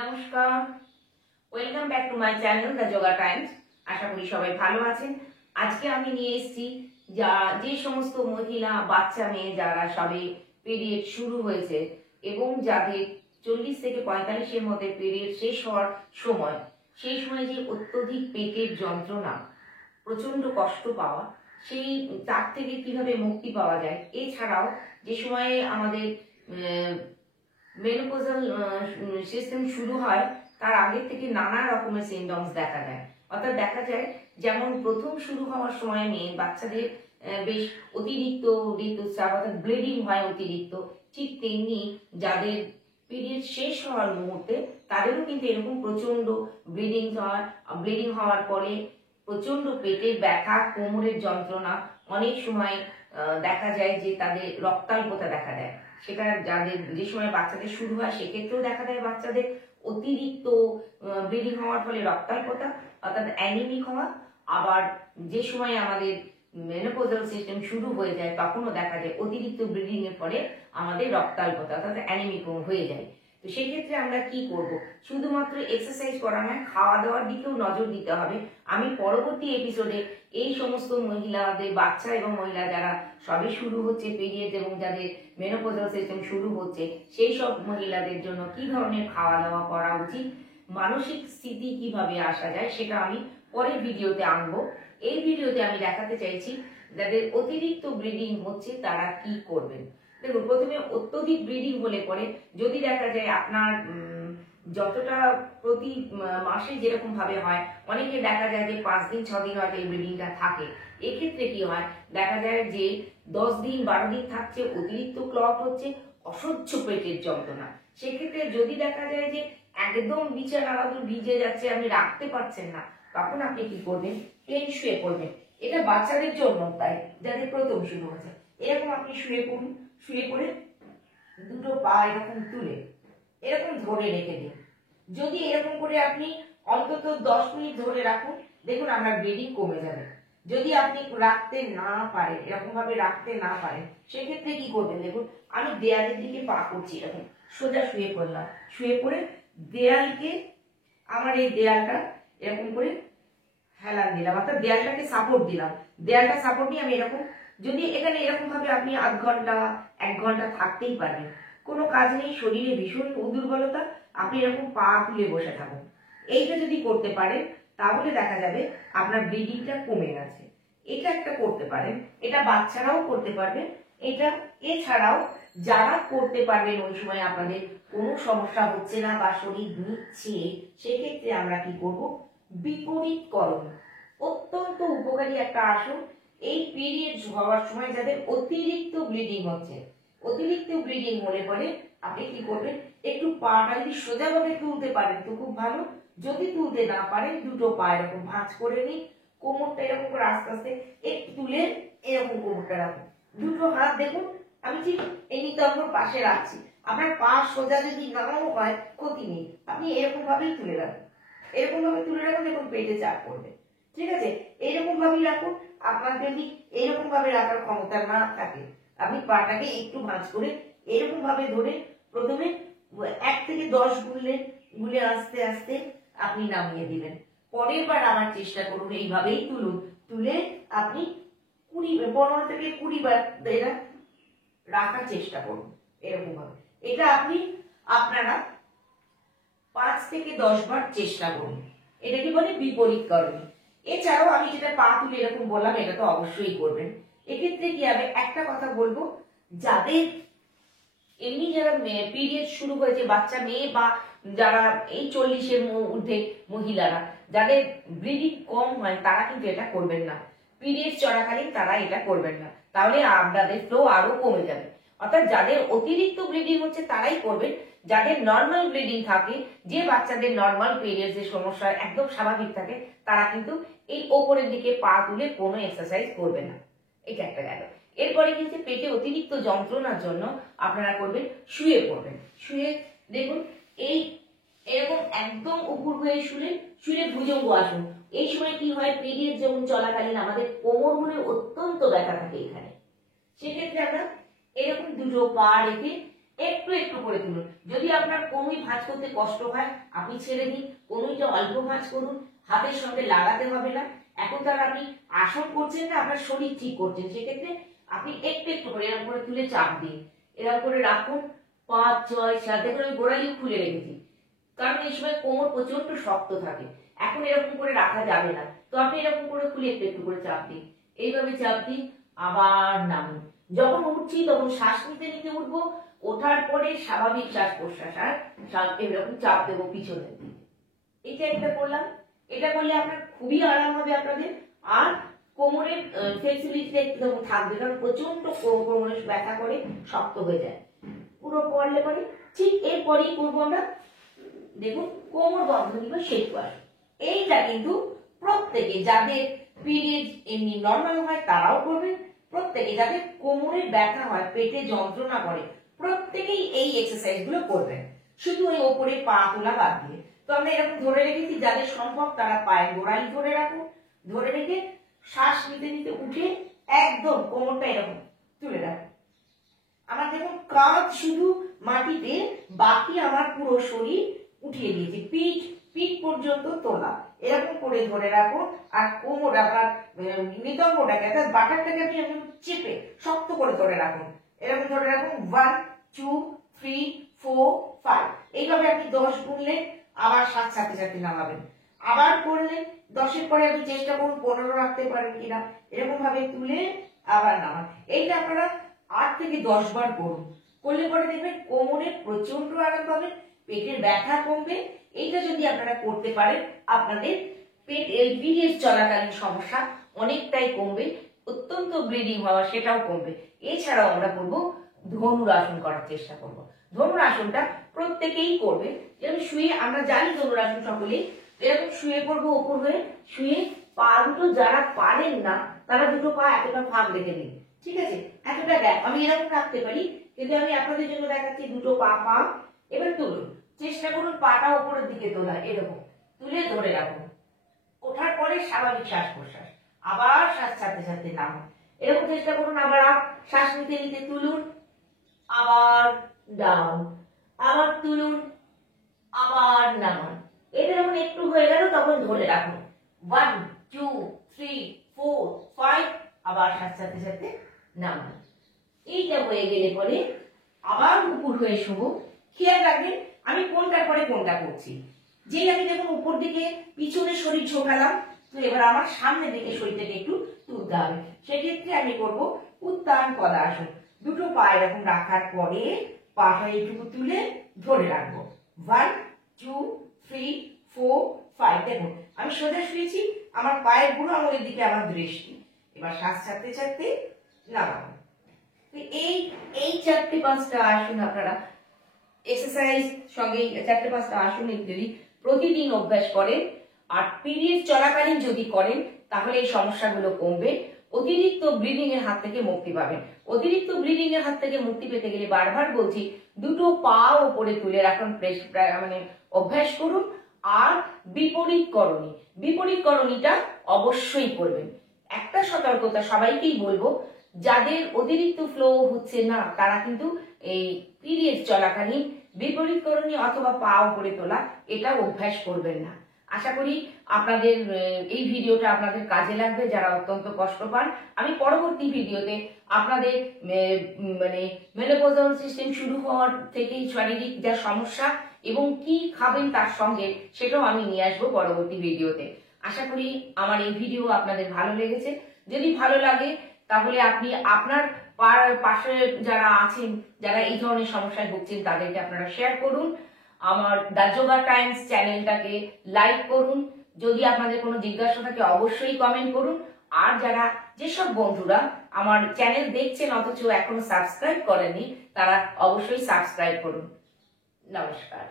নমস্কার, welcome back to my channel the yoga times. আশা করি সবাই ভালো আছেন। আজকে আমি নিয়ে এসেছি যে সমস্ত মহিলা, বাচ্চা মেয়ে যারা সবে পিরিয়ড শুরু হয়েছে এবং যাদের 40 থেকে 45-এর মধ্যে পিরিয়ড শেষ হওয়ার সময়, সেই সময় যে অত্যধিক পেটের যন্ত্রণা, প্রচন্ড কষ্ট পাওয়া, তার থেকে কিভাবে মুক্তি পাওয়া যায়। এছাড়াও যে সময়ে আমাদের মেনোপজাল সিস্টেম শুরু হয় তার আগে থেকে নানা রকমের সিমটমস দেখা দেয়। অর্থাৎ দেখা যায় যেমন প্রথম শুরু হওয়ার সময় মেয়ে বাচ্চাদের বেশ অতিরিক্ত ঋতুস্রাব অর্থাৎ ব্লিডিং হয় অতিরিক্ত, ঠিক তেমনি যাদের পিরিয়ড শেষ হওয়ার মুহূর্তে তাদেরও কিন্তু এরকম প্রচন্ড ব্লিডিং হওয়ার পরে প্রচন্ড পেটের ব্যথা, কোমরের যন্ত্রণা, অনেক সময় দেখা যায় যে তাদের রক্তাল্পতা দেখা দেয়। সেটা যে সময় বাচ্চাদের শুরু হয় সেক্ষেত্রেও দেখা দেয় বাচ্চাদের অতিরিক্ত ব্লিডিং হওয়ার ফলে রক্তাল্পতা অর্থাৎ অ্যানিমিক হওয়া। আবার যে সময় আমাদের মেনোপজাল সিস্টেম শুরু হয়ে যায় তখনও দেখা যায় অতিরিক্ত ব্লিডিং এর ফলে আমাদের রক্তাল্পতা অর্থাৎ অ্যানিমিক হয়ে যায়। তো সেক্ষেত্রে আমরা কি করব? শুধুমাত্র এক্সারসাইজ করা নয়, খাওয়া দাওয়ার দিকেও নজর দিতে হবে। আমি পরবর্তী এপিসোডে এই সমস্ত মহিলাদের, বাচ্চা এবং মহিলা যারা সবে শুরু হচ্ছে পিরিয়ড এবং যাদের মেনোপজাল সিস্টেম শুরু হচ্ছে সেই সব মহিলাদের জন্য কি ধরনের খাওয়া দাওয়া করা উচিত, মানসিক স্থিতি কিভাবে আসা যায় সেটা আমি পরের ভিডিওতে আনবো। এই ভিডিওতে আমি দেখাতে চাইছি যাদের অতিরিক্ত ব্লিডিং হচ্ছে তারা কি করবেন। দেখুন, প্রথমে অত্যধিক ব্লিডিং হলে পরে যদি দেখা যায় আপনার যতটা প্রতি মাসে যেরকম ভাবে হয়, অনেকে দেখা যায় যে 5 দিন 6 দিন হয়তো এই ব্লিডিংটা থাকে। এক্ষেত্রে কি হয়, দেখা যায় যে 10 দিন 12 দিন থাকছে, অতিরিক্ত ক্লট হচ্ছে, অসহ্য পেটের যন্ত্রণা। সেক্ষেত্রে যদি দেখা যায় যে একদম বিছানা আদর ভিজে যাচ্ছে, আপনি রাখতে পারছেন না, তখন আপনি কি করবেন? প্লেন শুয়ে পড়বেন। এটা বাচ্চাদের জন্য তাই, যাদের প্রথম শুরু হচ্ছে এরকম আপনি শুয়ে পড়ুন। শুয়ে পড়ে দুটো পা এরকম তুলে এরকম ধরে রেখে দিন। যদি এরকম করে আপনি অন্তত 10 মিনিট ধরে রাখুন, দেখুন আপনার ব্লিডিং কমে যাবে। যদি আপনি রাখতে না পারেন, এরকম ভাবে রাখতে না পারেন, সেক্ষেত্রে কি করবেন? দেখুন, আমি দেয়ালের দিকে পা করছি, এরকম সোজা শুয়ে পড়লাম। শুয়ে পড়ে দেয়ালকে, আমার এই দেয়ালটা এরকম করে হেলান দিলাম, অর্থাৎ দেয়ালটাকে সাপোর্ট দিলাম। দেয়ালটা সাপোর্ট নিয়ে আমি এরকম, যদি এখানে এরকম ভাবে আপনি আধ ঘন্টা 1 ঘন্টা থাকতেই পারবেন, কোনো কাজ নেই, শরীরে ভীষণ দুর্বলতা, আপনি এরকম পা তুলে বসে থাকুন। এইটা যদি করতে পারেন তাহলে দেখা যাবে আপনার ব্লিডিংটা কমে গেছে। এটা একটা করতে পারেন, এটা বাচ্চারাও করতে পারবেন। এটা এছাড়াও যারা করতে পারবেন ওই সময় আপনাদের কোনো সমস্যা হচ্ছে না বা শরীর নিচ্ছে, সেক্ষেত্রে আমরা কি করব? বিপরীতকরণ অত্যন্ত উপকারী একটা আসন। এই পিরিয়ড হওয়ার সময় যাদের অতিরিক্ত ব্লিডিং হচ্ছে, অতিরিক্ত ব্লিডিং হলে পরে আপনি কি করবেন? একটু পাটা যদি সোজাভাবে তুলতে পারেন তো খুব ভালো, যদি তুলতে না পারেন দুটো পা এরকম ভাঁজ করে নিন, কোমরটা এরকম করে আস্তে আস্তে একটু তুলে এরকম কোমরটা রাখুন। দুটো হাত দেখুন আমি ঠিক এই নিতম্ব পাশে রাখছি, আপনার পা সোজা যদি নাও হয় ক্ষতি নেই, আপনি এরকম ভাবেই তুলে রাখুন। এরকম ভাবে তুলে রাখুন, দেখুন পেটে চাপ পড়বে। ঠিক আছে, এইরকম ভাবেই রাখুন। আপনার যদি এইরকম ভাবে রাখার ক্ষমতা না থাকে, আপনি পাটাকে একটু ভাঁজ করে এরকম ভাবে ধরে প্রথমে 1 থেকে 10 গুলে আস্তে আস্তে আপনি নামিয়ে দিলেন। পরের বার আবার চেষ্টা করুন, এইভাবেই তুলুন। তুলে আপনি 15 থেকে 20 বার এটা রাখার চেষ্টা করুন এরকম ভাবে। এটা আপনারা 5 থেকে 10 বার চেষ্টা করুন। এটা কি বলে? বিপরীতকরণ। এছাড়াও আমি যেটা পা তুলে এরকম বললাম, এটা তো অবশ্যই করবেন। এক্ষেত্রে কি হবে, একটা কথা বলবো, যাদের এমনি যারা পিরিয়ড শুরু হয়েছে, বাচ্চা মেয়ে বা যারা এই 40-এর ঊর্ধ্বে মহিলারা, যাদের ব্লিডিং কম হয় তারা কিন্তু এটা করবেন না। পিরিয়ড চলাকালীন তারা এটা করবেন না, তাহলে আপনাদের ফ্লো আরো কমে যাবে। অর্থাৎ যাদের অতিরিক্ত ব্লিডিং হচ্ছে তারাই করবেন। যাদের নর্মাল ব্লিডিং থাকে, যে বাচ্চাদের নর্মাল পিরিয়ডের সমস্যা একদম স্বাভাবিক থাকে, তারা কিন্তু এই ওপরের দিকে পা তুলে কোনো এক্সারসাইজ করবে না। এটা একটা গেল। এরপরে কিন্তু পেটে অতিরিক্ত যন্ত্রণার জন্য আপনারা করবেন শুয়ে পড়বেন। শুয়ে দেখুন এই এরকম একদম উপর হয়ে শুলে ভুজঙ্গ আসন। এই সময় কি হয়, পিরিয়ড যেমন চলাকালীন আমাদের কোমরগুলো অত্যন্ত ব্যথা থাকে এখানে। সেক্ষেত্রে আমরা এরকম দুটো পা রেখে একটু একটু করে তুলুন। যদি আপনার কনুই ভাঁজ করতে কষ্ট হয় আপনি ছেড়ে দিন, কনুইটা অল্প ভাঁজ করুন, হাতের সঙ্গে লাগাতে হবে না। এখন তার আপনি আসন করছেন না, আপনার শরীর ঠিক করছেন, সেক্ষেত্রে আপনি একটু একটু করে এরকম করে তুলে চাপ দিন, এরকম করে রাখুন। 5 6 7 দেখুন আমি গোড়ালিও খুলে রেখেছি, কারণ এই সময় কোমর প্রচন্ড শক্ত থাকে। এখন এরকম করে রাখা যাবে না, তো আপনি এরকম করে খুলে একটু একটু করে চাপ দিন, এইভাবে চাপ দিন, আবার নামুন। যখন উঠছি তখন শ্বাস নিতে নিতে উঠবো, ওঠার পরে স্বাভাবিক শ্বাস প্রশ্বাস আর এরকম চাপ দেবো পিছনে। এটা একটা করলাম, এটা করলে আপনার খুবই আরাম হবে আপনাদের, আর কোমরের ফ্লেক্সিবিলিটি একটু থাকবে, কারণ প্রচন্ড কোমরে ব্যথা করে শক্ত হয়ে যায় পুরো পড়লে পরে। ঠিক এরপরেই করবো আমরা, দেখুন, কোমর বন্ধনী বা সেতু আসন। এইটা কিন্তু প্রত্যেকে যাদের পিরিয়ড এমনি নর্মাল হয় তারাও করবেন, প্রত্যেকে যাদের কোমরে ব্যথা হয়, পেটে যন্ত্রণা করে, প্রত্যেকেই এই এক্সারসাইজ গুলো করবেন, শুধু ওই ওপরে পা তোলা বাদ দিয়ে। তো আমরা এরকম ধরে রেখেছি, যাদের সম্ভব তারা পায়ের গোড়ালি ধরে রাখুন, ধরে রেখে শ্বাস নিতে নিতে উঠে একদম কোমরটা এরকম তুলে রাখুন। আমার দেখুন কাঁধ শুধু মাটিতে, বাকি আমার পুরো শরীর উঠিয়ে দিয়েছি, পিঠ পর্যন্ত তোলা, এরকম করে ধরে রাখুন। আর কোমর আপনার নিতম্বটাকে অর্থাৎ বাটারটাকে আপনি চেপে শক্ত করে ধরে রাখুন, এরকম ধরে রাখুন। 1 2 3 4 5 এইভাবে আপনি 10 গুনলেন, আবার সাথে সাথে নামাবেন, আবার করলেন 10-এর পরে আপনি চেষ্টা করুন 15 রাখতে পারেন কিনা, এরকম ভাবে তুলে আবার নামান। এইটা আপনারা 8 থেকে 10 বার করুন, করলে পরে দেখবেন কোমরে প্রচন্ড আরাম পাবেন, পেটের ব্যথা কমবে। এইটা যদি আপনারা করতে পারেন আপনাদের পিরিয়ড চলাকালীন সমস্যা অনেকটাই কমবে, অত্যন্ত ব্লিডিং হওয়া সেটাও কমবে। এছাড়াও আমরা করবো ধনুরাসন করার চেষ্টা করব। ধনুরাসনটা প্রত্যেকেই করবে, যেমন শুয়ে, আমরা জানি ধনুরাসন সকলে এরকম শুয়ে পড়বো, ওপর হয়ে শুয়ে পা দুটো যারা পারেন না তারা দুটো পা এতটা ফাঁক রেখে দিন, ঠিক আছে, এতটা গ্যাপ। আমি এরকম রাখতে পারি, কিন্তু আমি আপনাদের জন্য দেখাচ্ছি দুটো পা ফাঁক। এবার তুলুন, চেষ্টা করুন পাটা উপরের দিকে তোলা, এরকম তুলে ধরে রাখুন, ওঠার পরে স্বাভাবিক শ্বাস প্রশ্বাস, আবার শ্বাস ছাড়তে ছাড়তে নামুন, এরকম চেষ্টা করুন। আবার শ্বাস নিতে নিতে তুলুন, আবার ডাউন, আবার তুলুন, আবার নামান। এটা যখন একটু হয়ে গেল তখন ধরে রাখুন, 1 2 3 4 5, আবার শ্বাস ছাড়তে ছাড়তে নামান। এইটা হয়ে গেলে পরে আবার উপর হয়ে শুবো। খেয়াল রাখবেন আমি কোনটার পরে কোনটা করছি। যেই আমি দেখুন উপর দিকে পিছনে শরীর ঝোঁকালাম, তো এবার আমার সামনের দিকে শরীরটাকে একটু তুলতে হবে, সেক্ষেত্রে আমি করব উত্তান পদাসন। দুটো পা এরকম রাখার পরে পাটা এইটুকু তুলে ধরে রাখবো, 1 2 3 4 5। দেখুন আমি সোজা শুয়েছি, আমার পায়ের বুড়ো আঙুলের দিকে আমার দৃষ্টি, এবার শ্বাস ছাড়তে ছাড়তে নামাবো। এই 4-5টা আসন আপনারা এক্সারসাইজ সঙ্গে 4-5টা আসন যদি প্রতিদিন অভ্যাস করেন আর পিরিয়ড চলাকালীন যদি করেন তাহলে এই সমস্যাগুলো কমবে, অতিরিক্ত ব্লিডিং এর হাত থেকে মুক্তি পাবেন। অতিরিক্ত ব্লিডিং এর হাত থেকে মুক্তি পেতে গেলে বারবার বলছি দুটো পা উপরে তুলে রাখুন, মানে অভ্যাস করুন। আর বিপরীত করণীটা অবশ্যই করবেন। একটা সতর্কতা সবাইকেই বলবো, যাদের অতিরিক্ত ফ্লো হচ্ছে না তারা কিন্তু এই পিরিয়ড চলাকালীন বিপরীত করণী অথবা পা উপরে তোলা এটা অভ্যাস করবেন না। আশা করি আপনাদের এই ভিডিওটা আপনাদের কাজে লাগবে যারা অত্যন্ত কষ্ট পান। আমি পরবর্তী ভিডিওতে আপনাদের মানে মেনোপজাল সিস্টেম শুরু হওয়ার থেকেই শারীরিক যা সমস্যা এবং কি খাবেন তার সঙ্গে সেটাও আমি নিয়ে আসবো পরবর্তী ভিডিওতে। আশা করি আমার এই ভিডিও আপনাদের ভালো লেগেছে। যদি ভালো লাগে তাহলে আপনি আপনার পাশে যারা আছেন, যারা এই ধরনের সমস্যায় ভুগছেন তাদেরকে আপনারা শেয়ার করুন। আমার দ্য যোগা টাইমস চ্যানেলটাকে লাইক করুন। যদি আপনাদের কোনো জিজ্ঞাসা থাকে অবশ্যই কমেন্ট করুন। আর যারা যেসব বন্ধুরা আমার চ্যানেল দেখছেন অথচ এখনো সাবস্ক্রাইব করেননি তারা অবশ্যই সাবস্ক্রাইব করুন। নমস্কার।